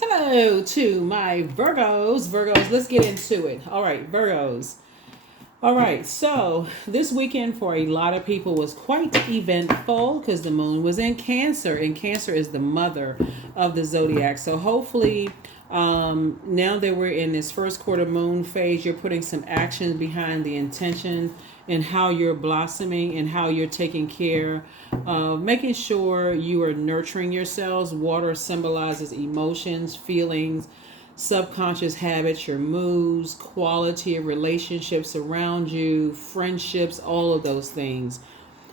Hello to my Virgos. Virgos, let's get into it. All right, Virgos. All right, so this weekend for a lot of people was quite eventful because the moon was in Cancer, and Cancer is the mother of the zodiac. So hopefully, now that we're in this first quarter moon phase, you're putting some action behind the intention and how you're blossoming and how you're taking care of making sure you are nurturing yourselves. Water symbolizes emotions, feelings, subconscious habits, your moods, quality of relationships around you, friendships, all of those things.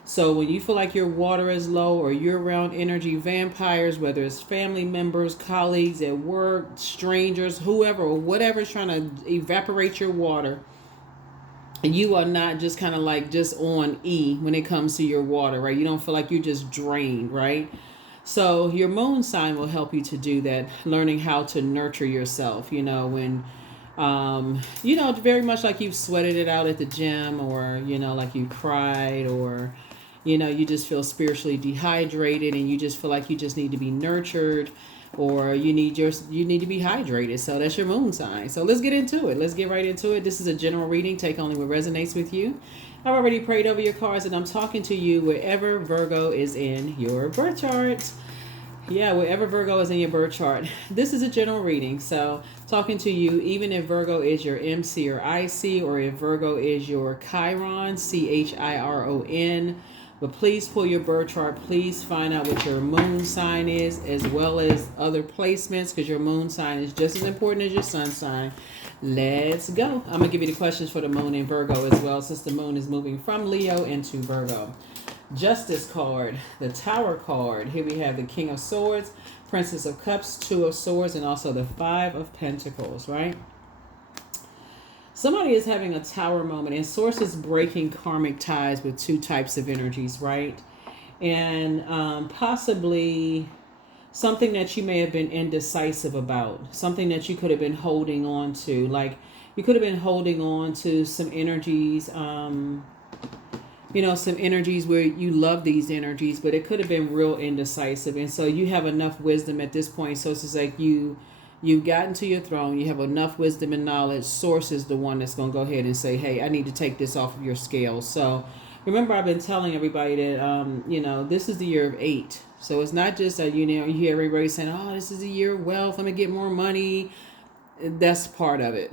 So when you feel like your water is low or you're around energy vampires, whether it's family members, colleagues at work, strangers, whoever or whatever is trying to evaporate your water, you are not just kind of like just on E when it comes to your water, right? You don't feel like you're just drained, right? So your moon sign will help you to do that, learning how to nurture yourself, very much like you've sweated it out at the gym, or, like you cried, or, you just feel spiritually dehydrated and you just feel like you just need to be nurtured, or you need to be hydrated. So that's your moon sign. So let's get into it. Let's get right into it. This is a general reading. Take only what resonates with you. I've already prayed over your cards, and I'm talking to you wherever Virgo is in your birth chart. Yeah, wherever Virgo is in your birth chart. This is a general reading. So, talking to you, even if Virgo is your MC or IC, or if Virgo is your Chiron, Chiron. But please pull your birth chart. Please find out what your moon sign is, as well as other placements, because your moon sign is just as important as your sun sign. Let's go. I'm going to give you the questions for the moon in Virgo as well, since the moon is moving from Leo into Virgo. Justice card, the Tower card. Here we have the King of Swords, Princess of Cups, Two of Swords, and also the Five of Pentacles, right? Somebody is having a Tower moment, and Source is breaking karmic ties with two types of energies, right? And possibly something that you may have been indecisive about, something that you could have been holding on to. Like, you could have been holding on to some energies, some energies where you love these energies, but it could have been real indecisive. And so you have enough wisdom at this point. So it's like you've gotten to your throne. You have enough wisdom and knowledge. Source is the one that's going to go ahead and say, hey, I need to take this off of your scale. So remember, I've been telling everybody that, this is the year of 8. So it's not just that, you hear everybody saying, oh, this is a year of wealth. I'm going to get more money. That's part of it.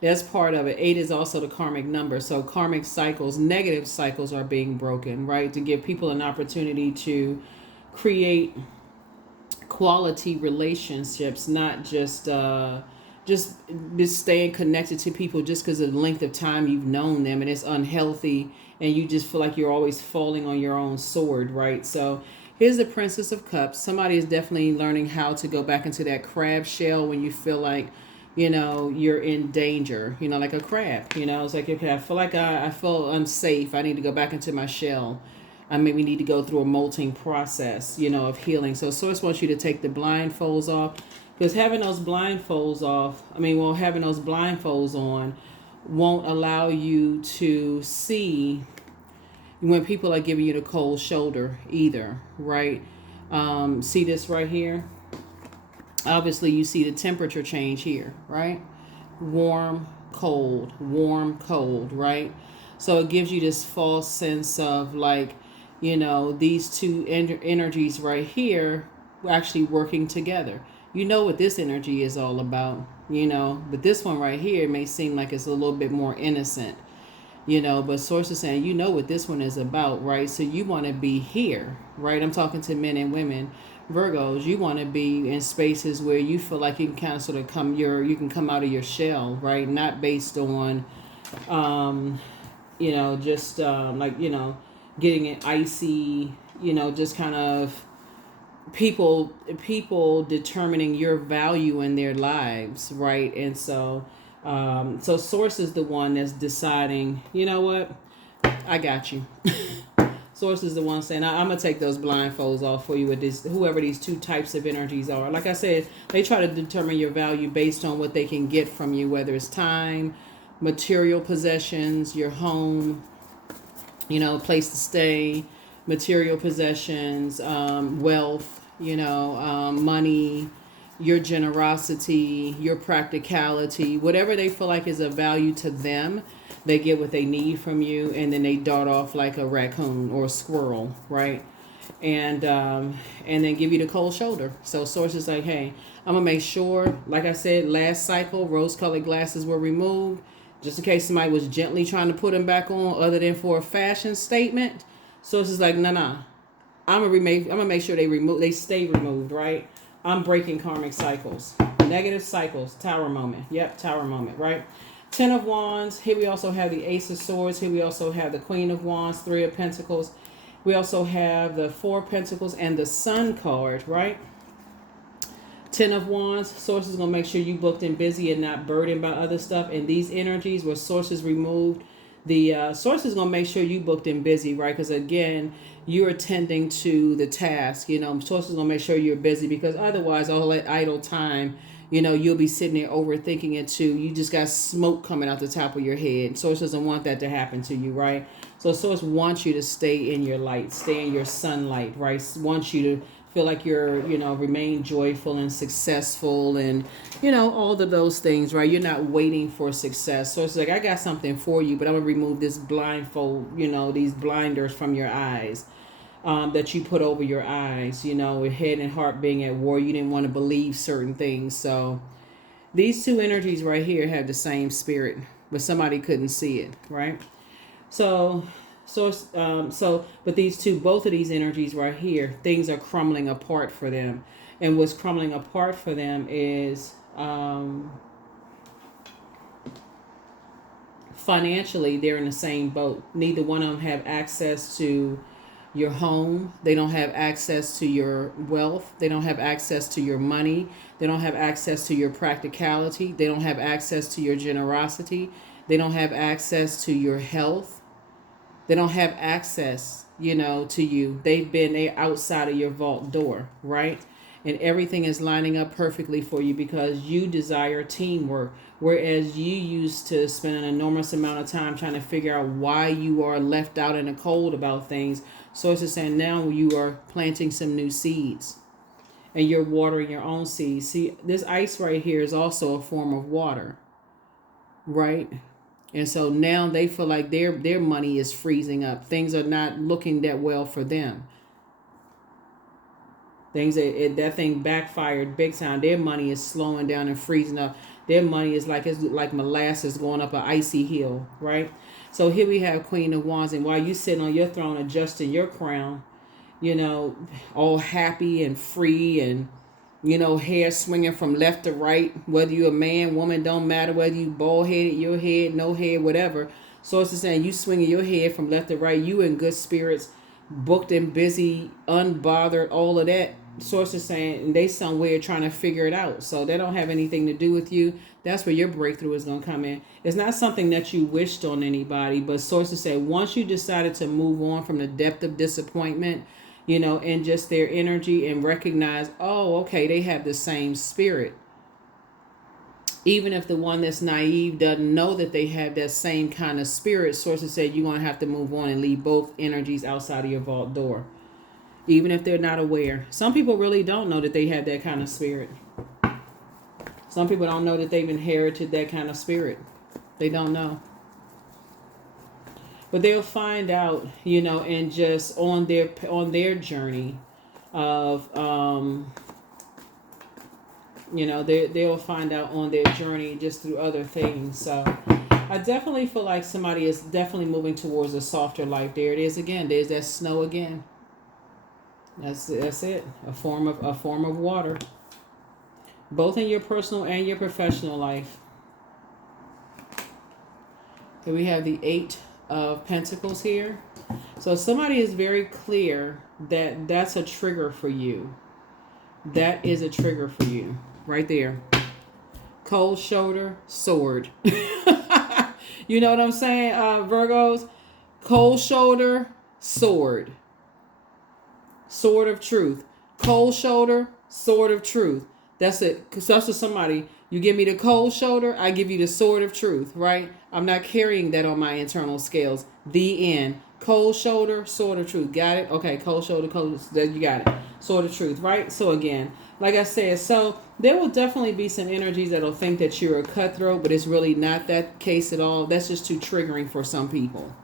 That's part of it. 8 is also the karmic number. So karmic cycles, negative cycles are being broken, right? To give people an opportunity to create quality relationships, not just staying connected to people just because of the length of time you've known them, and it's unhealthy, and you just feel like you're always falling on your own sword, right? So here's the Princess of Cups. Somebody is definitely learning how to go back into that crab shell when you feel like, you're in danger, like a crab. It's like, okay, I feel like I feel unsafe. I need to go back into my shell. I maybe need to go through a molting process, of healing. So Source wants you to take the blindfolds off, because having those blindfolds on won't allow you to see when people are giving you the cold shoulder either, right? See this right here? Obviously, you see the temperature change here, right? Warm, cold, right? So it gives you this false sense of like, these two energies right here actually working together. You know what this energy is all about, but this one right here may seem like it's a little bit more innocent, but Source is saying, what this one is about, right? So you want to be here, right? I'm talking to men and women. Virgos, you want to be in spaces where you feel like you can kind of sort of you can come out of your shell, right? Not based on, just getting an icy, just kind of people determining your value in their lives, right? And so Source is the one that's deciding, what, I got you. Source is the one saying, I'm gonna take those blindfolds off for you with this, whoever these two types of energies are. Like I said, they try to determine your value based on what they can get from you, whether it's time, material possessions, your home, place to stay, material possessions, wealth, money, your generosity, your practicality, whatever they feel like is of value to them, they get what they need from you, and then they dart off like a raccoon or a squirrel, right? And then give you the cold shoulder. So source is like, hey, I'm gonna make sure, like I said, last cycle, rose-colored glasses were removed, just in case somebody was gently trying to put them back on, other than for a fashion statement. Source is like, nah. I'm gonna make sure they stay removed, right? I'm breaking karmic cycles, negative cycles. Tower moment. Yep, tower moment, right? 10 of Wands. Here we also have the Ace of Swords. Here we also have the Queen of Wands, 3 of Pentacles. We also have the 4 of Pentacles and the Sun card, right? 10 of Wands. Source is gonna make sure you booked and busy and not burdened by other stuff. And these energies where sources removed, the source is gonna make sure you booked and busy, right? Because again, you're attending to the task. Source is gonna make sure you're busy, because otherwise, all that idle time, you'll be sitting there overthinking it too. You just got smoke coming out the top of your head. Source doesn't want that to happen to you, right? So Source wants you to stay in your light, stay in your sunlight, right? Wants you to feel like you're, remain joyful and successful and, all of those things, right? You're not waiting for success. So it's like, I got something for you, but I'm going to remove this blindfold, these blinders from your eyes that you put over your eyes, with head and heart being at war. You didn't want to believe certain things. So these two energies right here have the same spirit, but somebody couldn't see it, right? But both of these energies right here, things are crumbling apart for them. And what's crumbling apart for them is financially, they're in the same boat. Neither one of them have access to your home. They don't have access to your wealth. They don't have access to your money. They don't have access to your practicality. They don't have access to your generosity. They don't have access to your health. They don't have access, to you. They're outside of your vault door, right? And everything is lining up perfectly for you because you desire teamwork. Whereas you used to spend an enormous amount of time trying to figure out why you are left out in the cold about things. Source is saying now you are planting some new seeds and you're watering your own seeds. See, this ice right here is also a form of water, right? And so now they feel like their money is freezing up. Things are not looking that well for them. That thing backfired big time. Their money is slowing down and freezing up. Their money is like molasses going up an icy hill, right? So here we have Queen of Wands, and while you sitting on your throne adjusting your crown, all happy and free and hair swinging from left to right, whether you're a man, woman, don't matter, whether you bald headed, your head, no head, whatever. Source is saying you swinging your head from left to right, you in good spirits, booked and busy, unbothered, all of that. Source is saying, and they somewhere trying to figure it out. So they don't have anything to do with you. That's where your breakthrough is going to come in. It's not something that you wished on anybody, but sources say once you decided to move on from the depth of disappointment, and just their energy and recognize, oh, okay, they have the same spirit. Even if the one that's naive doesn't know that they have that same kind of spirit, sources say you're going to have to move on and leave both energies outside of your vault door. Even if they're not aware. Some people really don't know that they have that kind of spirit. Some people don't know that they've inherited that kind of spirit. They don't know. But they'll find out, and just on their journey of, they'll find out on their journey just through other things. So I definitely feel like somebody is definitely moving towards a softer life. There it is again. There's that snow again. That's it. A form of water, both in your personal and your professional life. So we have the 8 of Pentacles here. So somebody is very clear that that's a trigger for you. That is a trigger for you right there. Cold shoulder, sword. You know what I'm saying, Virgos? Cold shoulder, sword. Sword of truth. Cold shoulder, sword of truth. That's it. Because that's what somebody, you give me the cold shoulder, I give you the sword of truth, right? I'm not carrying that on my internal scales. The end. Cold shoulder, sword of truth. Got it? Okay, cold shoulder, you got it. Sword of truth, right? So again, like I said, so there will definitely be some energies that'll think that you're a cutthroat, but it's really not that case at all. That's just too triggering for some people.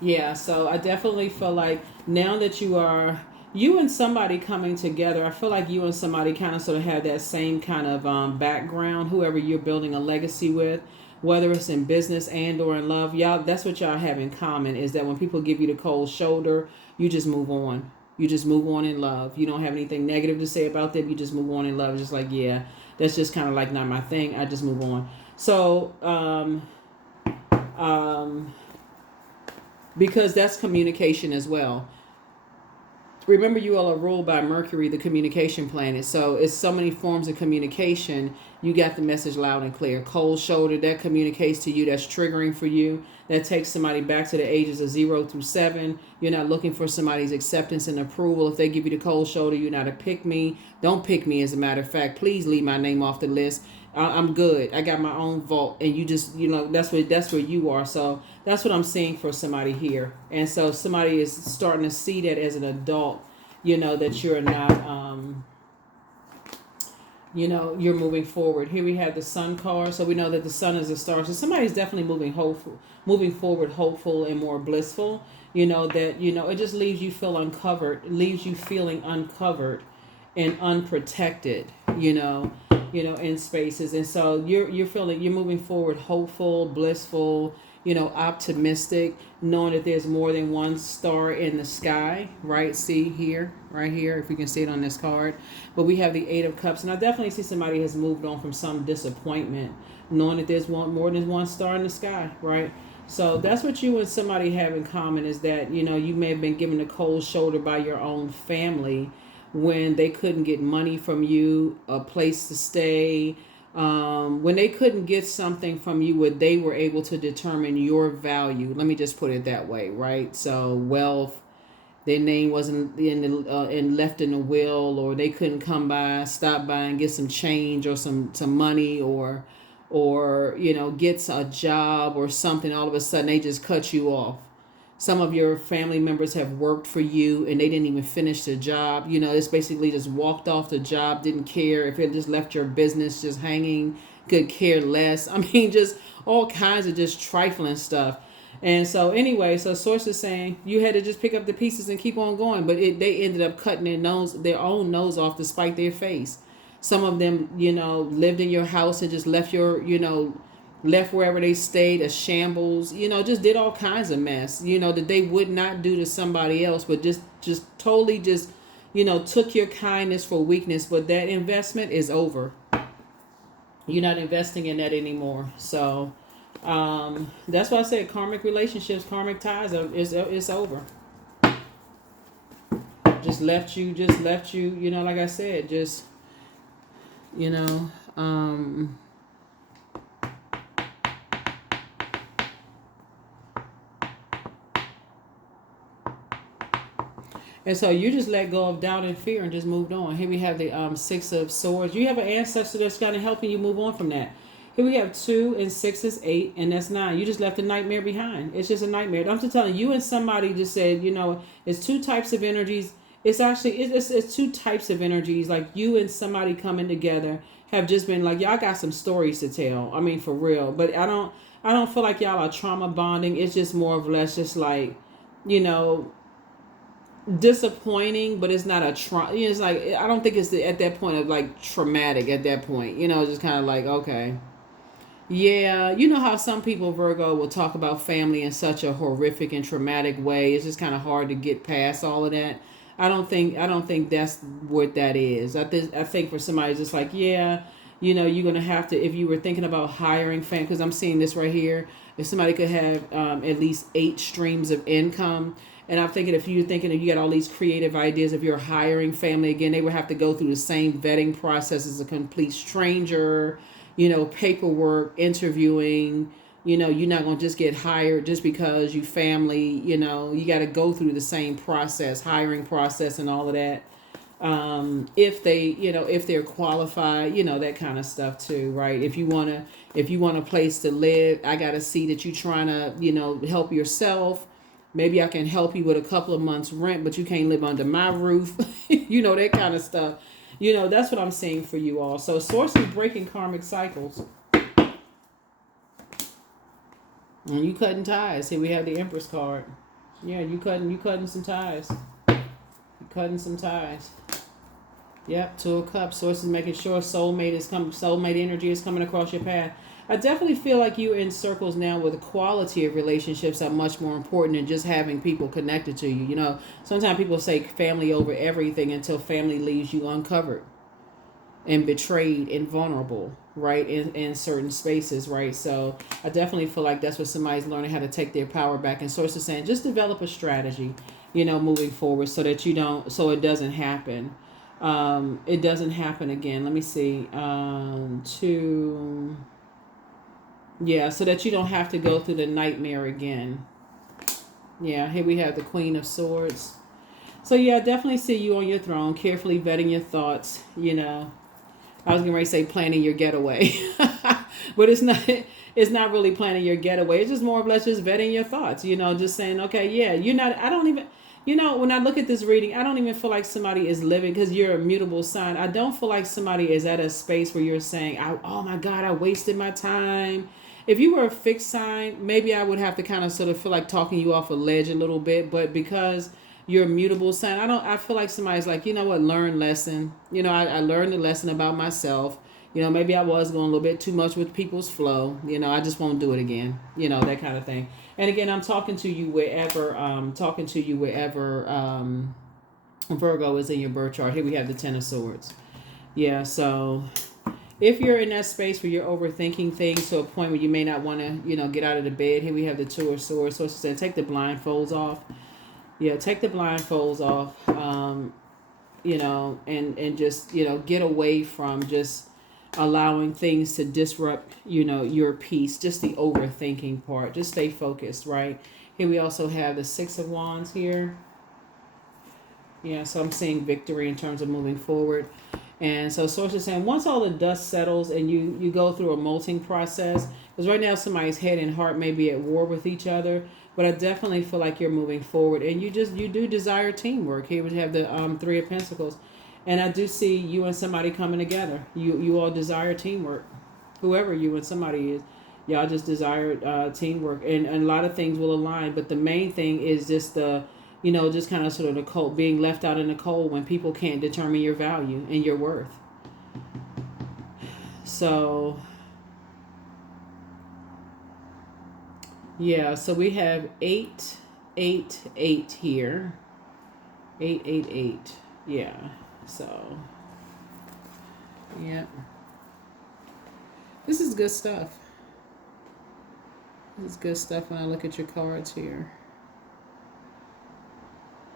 Yeah, so I definitely feel like now that you and somebody coming together, I feel like you and somebody kind of sort of have that same kind of background, whoever you're building a legacy with, whether it's in business and or in love. Y'all, that's what y'all have in common is that when people give you the cold shoulder, you just move on. You just move on in love. You don't have anything negative to say about them. You just move on in love. Just like, yeah, that's just kind of like not my thing. I just move on. So, um, because that's communication as well. Remember, you all are ruled by Mercury, the communication planet. So it's so many forms of communication. You got the message loud and clear. Cold shoulder, that communicates to you. That's triggering for you. That takes somebody back to the ages of 0 through 7. You're not looking for somebody's acceptance and approval. If they give you the cold shoulder, you're not a pick me. Don't pick me, as a matter of fact. Please leave my name off the list. I'm good. I got my own vault, and you just, that's where you are. So that's what I'm seeing for somebody here. And so somebody is starting to see that as an adult, that you're not, you're moving forward. Here we have the Sun card, so we know that the Sun is a star. So somebody's definitely moving forward, hopeful and more blissful. It just leaves you feel uncovered, leaves you feeling uncovered and unprotected. In spaces. And so you're feeling, you're moving forward hopeful, blissful, optimistic, knowing that there's more than one star in the sky, right? See here, right here, if you can see it on this card. But we have the 8 of Cups, and I definitely see somebody has moved on from some disappointment, knowing that there's more than one star in the sky, right? So that's what you and somebody have in common, is that, you may have been given a cold shoulder by your own family when they couldn't get money from you, a place to stay, when they couldn't get something from you where they were able to determine your value. Let me just put it that way, right? So wealth, their name wasn't and left in the will, or they couldn't stop by and get some change or some money, or gets a job or something. All of a sudden they just cut you off. Some of your family members have worked for you and they didn't even finish the job. It's basically just walked off the job, didn't care if it just left your business just hanging, could care less. I mean, just all kinds of just trifling stuff. And so anyway, so source is saying you had to just pick up the pieces and keep on going. But they ended up cutting their own nose off to spite their face. Some of them, lived in your house and just left left wherever they stayed a shambles, just did all kinds of mess, that they would not do to somebody else, but just totally just, took your kindness for weakness. But that investment is over. You're not investing in that anymore. So that's why I said karmic relationships, karmic ties it's over. Just left you, like I said, just, and so you just let go of doubt and fear and just moved on. Here we have the 6 of Swords. You have an ancestor that's kind of helping you move on from that. Here we have 2 and 6 is 8, and that's 9. You just left a nightmare behind. It's just a nightmare. I'm just telling you, and somebody just said, it's 2 types of energies. It's actually, it's 2 types of energies. Like you and somebody coming together have just been like, y'all got some stories to tell. I mean, for real. But I don't feel like y'all are trauma bonding. It's just more or less just like, disappointing, but it's not a trauma. It's like, I don't think it's at that point of like traumatic at that point. Just kind of like, okay. Yeah, you know how some people, Virgo, will talk about family in such a horrific and traumatic way. It's just kind of hard to get past all of that. I don't think that's what that is. I think for somebody just like, yeah, you're gonna have to, if you were thinking about hiring family, because I'm seeing this right here, if somebody could have at least 8 streams of income. And I'm thinking, if you're thinking, if you got all these creative ideas, if you're hiring family, again, they would have to go through the same vetting process as a complete stranger, paperwork, interviewing. You're not going to just get hired just because you family, you got to go through the same process, hiring process and all of that. If they're qualified, that kind of stuff too, right? If you want a place to live, I got to see that you're trying to, help yourself. Maybe I can help you with a couple of months rent, but you can't live under my roof, that kind of stuff. You know, that's what I'm seeing for you all. So source is breaking karmic cycles. And you cutting ties. Here we have the Empress card. Yeah, you cutting some ties. You cutting some ties. Yep, Two of Cups. Source is making sure soulmate energy is coming across your path. I definitely feel like you're in circles now where the quality of relationships are much more important than just having people connected to you. You know, sometimes people say family over everything until family leaves you uncovered and betrayed and vulnerable, right, in certain spaces, right? So I definitely feel like that's what somebody's learning how to take their power back. And Source is saying just develop a strategy, you know, moving forward so that you don't, so it doesn't happen. It doesn't happen again. Let me see. Yeah, so that you don't have to go through the nightmare again. Yeah, here we have the Queen of Swords. So yeah, I definitely see you on your throne, carefully vetting your thoughts, you know. I was going to say planning your getaway. But it's not really planning your getaway. It's just more or less just vetting your thoughts, you know, just saying, okay, yeah, you're not, I don't even, you know, when I look at this reading, I don't even feel like somebody is living because you're a mutable sign. I don't feel like somebody is at a space where you're saying, oh my God, I wasted my time. If you were a fixed sign, maybe I would have to kind of sort of feel like talking you off a ledge a little bit. But because you're a mutable sign, I feel like somebody's like, you know what, learn lesson. You know, I learned a lesson about myself. You know, maybe I was going a little bit too much with people's flow. You know, I just won't do it again. You know, that kind of thing. And again, I'm talking to you wherever Virgo is in your birth chart. Here we have the Ten of Swords. Yeah, so if you're in that space where you're overthinking things to a point where you may not want to, you know, get out of the bed, here we have the Two of Swords. So it's saying take the blindfolds off. Yeah, take the blindfolds off. You know, and just, you know, get away from just allowing things to disrupt, you know, your peace. Just the overthinking part. Just stay focused, right? Here we also have the Six of Wands here. Yeah, so I'm seeing victory in terms of moving forward. And so Source is saying once all the dust settles and you go through a molting process, because right now somebody's head and heart may be at war with each other, but I definitely feel like you're moving forward and you do desire teamwork. Here we have the Three of Pentacles. And I do see you and somebody coming together. You all desire teamwork. Whoever you and somebody is. Y'all just desire teamwork. And a lot of things will align. But the main thing is just just kind of sort of the cold, being left out in the cold when people can't determine your value and your worth. So, yeah, so we have 888 here. 888. Yeah. So, yeah. This is good stuff. This is good stuff when I look at your cards here.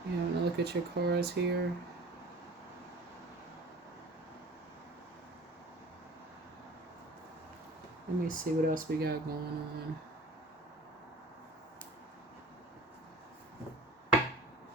Yeah, when I look at your cards here. Let me see what else we got going on.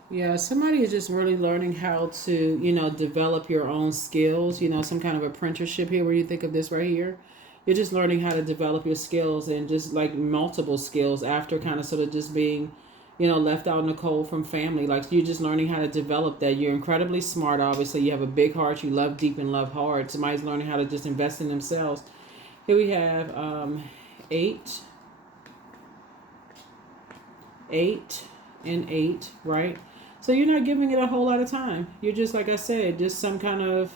Yeah, somebody is just really learning how to, you know, develop your own skills, you know, some kind of apprenticeship here where you think of this right here. You're just learning how to develop your skills and just like multiple skills after kind of sort of just being, you know, left out in the cold from family. Like you're just learning how to develop that. You're incredibly smart, obviously. You have a big heart. You love deep and love hard. Somebody's learning how to just invest in themselves. Here we have 8 and 8, right? So you're not giving it a whole lot of time. You're just, like I said, just some kind of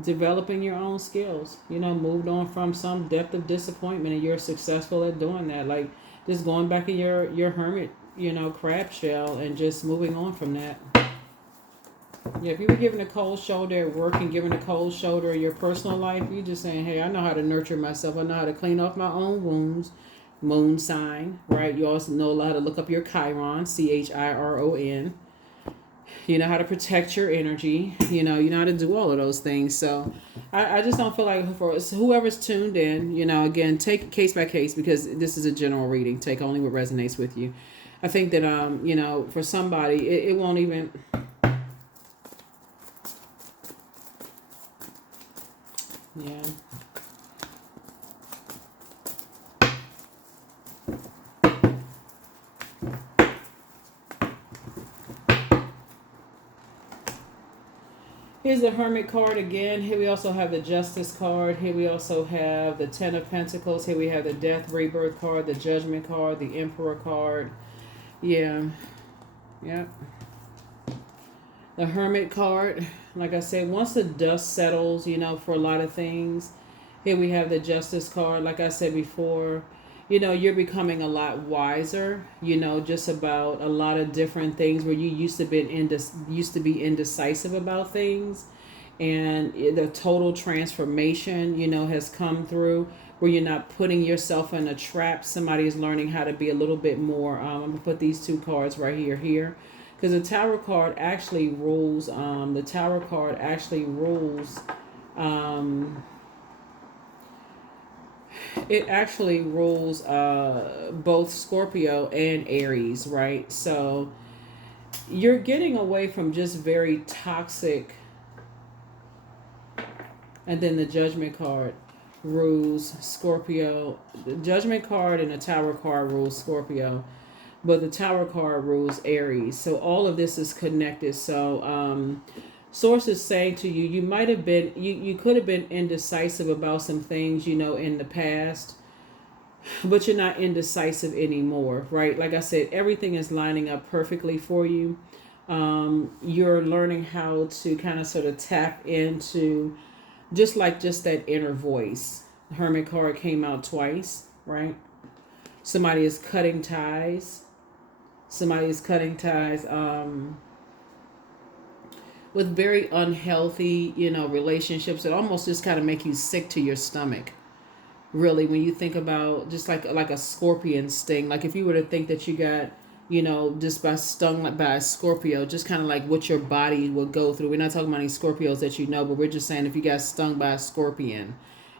developing your own skills. You know, moved on from some depth of disappointment and you're successful at doing that. Like just going back in your hermit, you know, crab shell and just moving on from that. Yeah, if you were giving a cold shoulder at work and giving a cold shoulder in your personal life, you're just saying, hey, I know how to nurture myself. I know how to clean off my own wounds. Moon sign, right? You also know how to look up your Chiron, Chiron. You know how to protect your energy. You know how to do all of those things. So I just don't feel like for whoever's tuned in, you know, again, take it case by case because this is a general reading. Take only what resonates with you. I think that, you know, for somebody, it won't even... Yeah. Here's the Hermit card again. Here we also have the Justice card. Here we also have the Ten of Pentacles. Here we have the Death Rebirth card, the Judgment card, the Emperor card. Yeah. Yeah. The Hermit card. Like I said, once the dust settles, for a lot of things. Here we have the Justice card. Like I said before, you're becoming a lot wiser, just about a lot of different things where you used to be indecisive about things. And the total transformation, has come through where you're not putting yourself in a trap. Somebody is learning how to be a little bit more. I'm going to put these two cards right here. Because the Tower card actually rules, it actually rules both Scorpio and Aries, right? So you're getting away from just very toxic. And then the Judgment card rules Scorpio. The Judgment card and the Tower card rules Scorpio, but the Tower card rules Aries. So all of this is connected. So Source is saying to you, you might have been, you could have been indecisive about some things, in the past, but you're not indecisive anymore, right? Like I said, everything is lining up perfectly for you. You're learning how to kind of sort of tap into just that inner voice. The Hermit card came out twice, right? Somebody is cutting ties. With very unhealthy, relationships that almost just kind of make you sick to your stomach. Really, when you think about just like a scorpion sting, like if you were to think that you got, just by stung by a Scorpio, just kind of like what your body would go through. We're not talking about any Scorpios that but we're just saying if you got stung by a scorpion,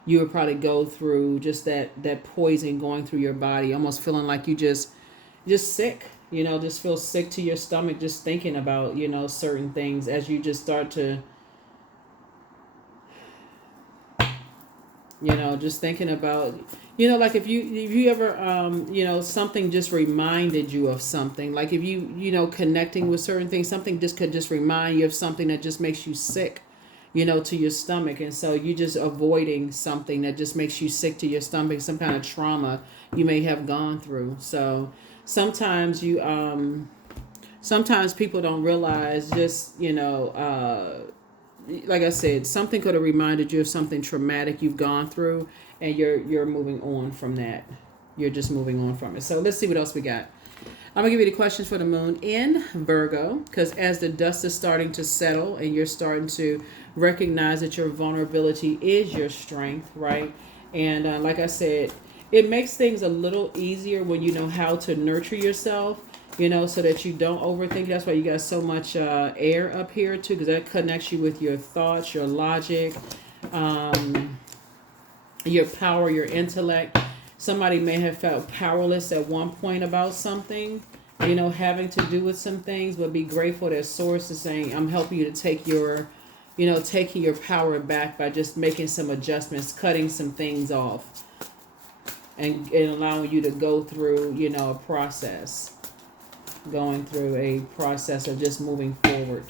you would probably go through just that poison going through your body, almost feeling like you just sick, just feel sick to your stomach just thinking about, certain things as you just start to, just thinking about, like if you ever, something just reminded you of something, like if you, connecting with certain things, something just could just remind you of something that just makes you sick, to your stomach. And so you just avoiding something that just makes you sick to your stomach, some kind of trauma you may have gone through. So sometimes sometimes people don't realize just, like I said, something could have reminded you of something traumatic you've gone through, and you're moving on from that. You're just moving on from it. So let's see what else we got. I'm going to give you the questions for the moon in Virgo, because as the dust is starting to settle and you're starting to recognize that your vulnerability is your strength, right? And like I said, it makes things a little easier when you know how to nurture yourself, so that you don't overthink. That's why you got so much air up here too, because that connects you with your thoughts, your logic, your power, your intellect. Somebody may have felt powerless at one point about something, having to do with some things, but be grateful that Source is saying, I'm helping you to take your, taking your power back by just making some adjustments, cutting some things off, and allowing you to go through, a process. Going through a process of just moving forward,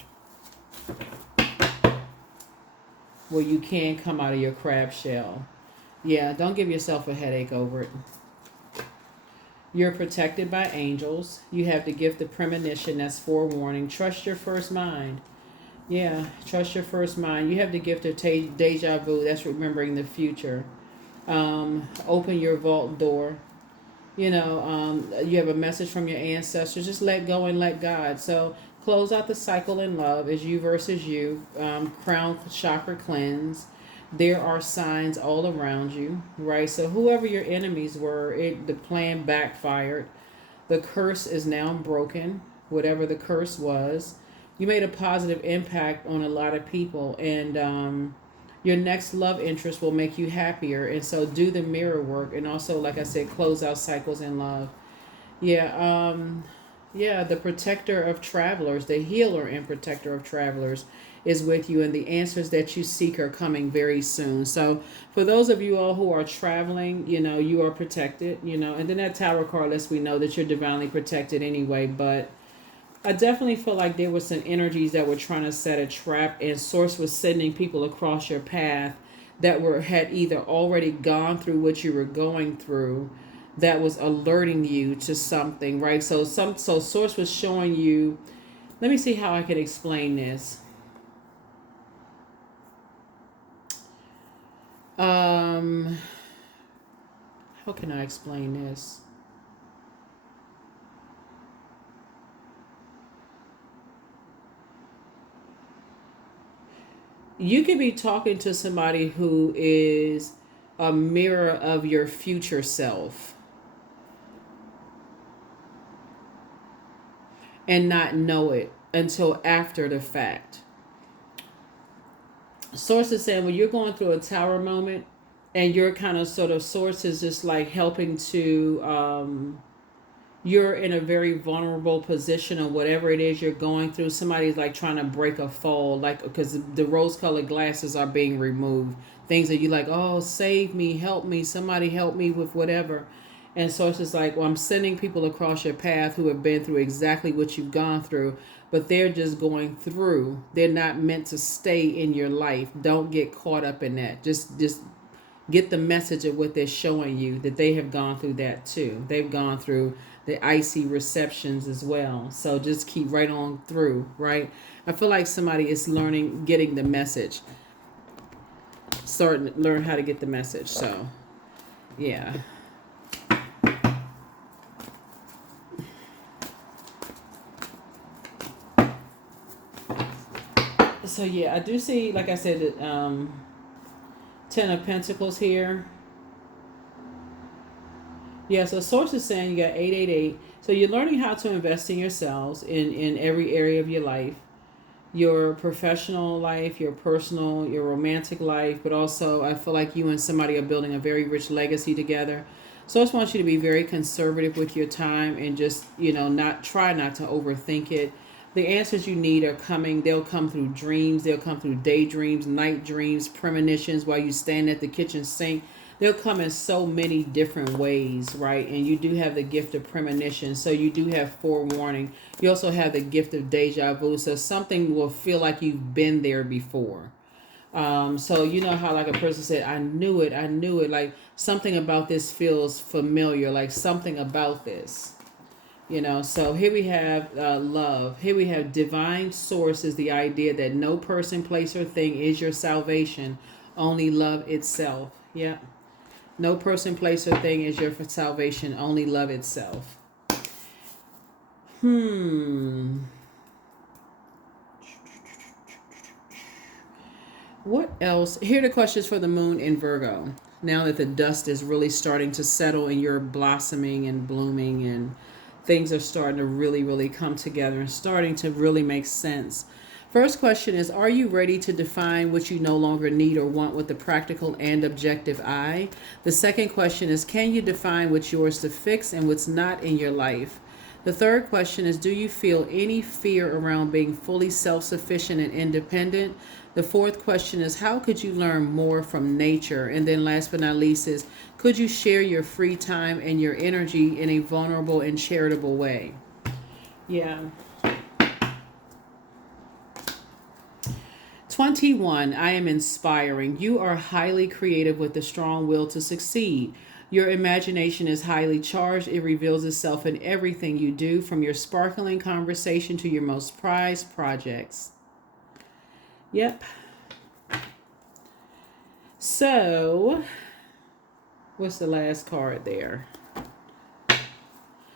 where you can come out of your crab shell. Yeah, don't give yourself a headache over it. You're protected by angels. You have the gift of premonition, that's forewarning. Trust your first mind. Yeah, trust your first mind. You have the gift of deja vu, that's remembering the future. Open your vault door. You have a message from your ancestors. Just let go and let God. So close out the cycle in love as you versus you. Crown chakra cleanse. There are signs all around you, right? So whoever your enemies were, the plan backfired. The curse is now broken, whatever the curse was. You made a positive impact on a lot of people, and your next love interest will make you happier. And so do the mirror work. And also, like I said, close out cycles in love. Yeah. The protector of travelers, the healer and protector of travelers is with you. And the answers that you seek are coming very soon. So for those of you all who are traveling, you are protected, and then that Tower card lets we know that you're divinely protected anyway. But I definitely feel like there were some energies that were trying to set a trap, and Source was sending people across your path that had either already gone through what you were going through, that was alerting you to something, right? So Source was showing you. Let me see how I can explain this. Um, how can I explain this? You could be talking to somebody who is a mirror of your future self and not know it until after the fact. Source is saying when you're going through a tower moment and you're kind of sort of Source is just like helping to you're in a very vulnerable position or whatever it is you're going through. Somebody's like trying to break a fall, like because the rose-colored glasses are being removed. Things that you like, oh, save me, help me, somebody help me with whatever. And so it's just like, well, I'm sending people across your path who have been through exactly what you've gone through, but they're just going through. They're not meant to stay in your life. Don't get caught up in that. Just get the message of what they're showing you, that they have gone through that too. They've gone through the icy receptions as well. So just keep right on through, right? I feel like somebody is learning, getting the message, starting to learn how to get the message. So, yeah. So yeah, I do see, like I said, Ten of Pentacles here. Yeah, so Source is saying you got 888. So you're learning how to invest in yourselves in every area of your life, your professional life, your personal, your romantic life, but also I feel like you and somebody are building a very rich legacy together. So I just want you to be very conservative with your time and just, not try not to overthink it. The answers you need are coming. They'll come through dreams. They'll come through daydreams, night dreams, premonitions while you stand at the kitchen sink. They'll come in so many different ways, right? And you do have the gift of premonition. So you do have forewarning. You also have the gift of deja vu. So something will feel like you've been there before. So you know how like a person said, I knew it, I knew it. Like something about this feels familiar, like something about this. So here we have love. Here we have divine source is the idea that no person, place, or thing is your salvation, only love itself. Yeah. No person, place, or thing is your salvation, only love itself. What else? Here are the questions for the moon in Virgo. Now that the dust is really starting to settle and you're blossoming and blooming and things are starting to really, really come together and starting to really make sense. First question is, are you ready to define what you no longer need or want with a practical and objective eye? The second question is, can you define what's yours to fix and what's not in your life? The third question is, do you feel any fear around being fully self-sufficient and independent? The fourth question is, how could you learn more from nature? And then last but not least is, could you share your free time and your energy in a vulnerable and charitable way? Yeah. 21, I am inspiring. You are highly creative with a strong will to succeed. Your imagination is highly charged. It reveals itself in everything you do, from your sparkling conversation to your most prized projects. Yep. So, what's the last card there?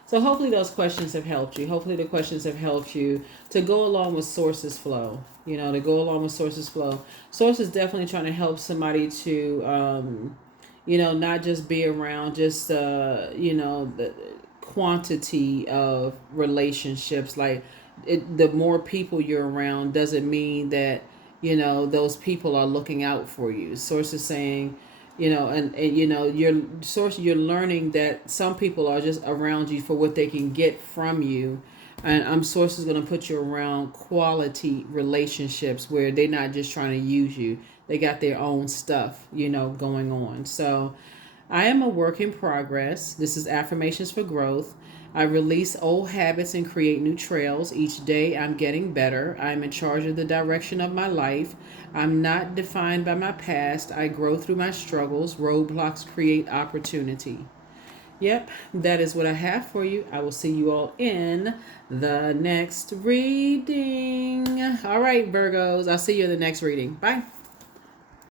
So hopefully those questions have helped you. Hopefully the questions have helped you to go along with Source's flow. To go along with Source's flow. Source is definitely trying to help somebody to, not just be around just, the quantity of relationships. Like the more people you're around doesn't mean that, those people are looking out for you. Source is saying, you're learning that some people are just around you for what they can get from you, and Source is going to put you around quality relationships where they're not just trying to use you. They got their own stuff going on. So I am a work in progress. This is affirmations for growth. I release old habits and create new trails. Each day I'm getting better. I'm in charge of the direction of my life. I'm not defined by my past. I grow through my struggles. Roadblocks create opportunity. Yep, that is what I have for you. I will see you all in the next reading. All right, Virgos, I'll see you in the next reading. Bye.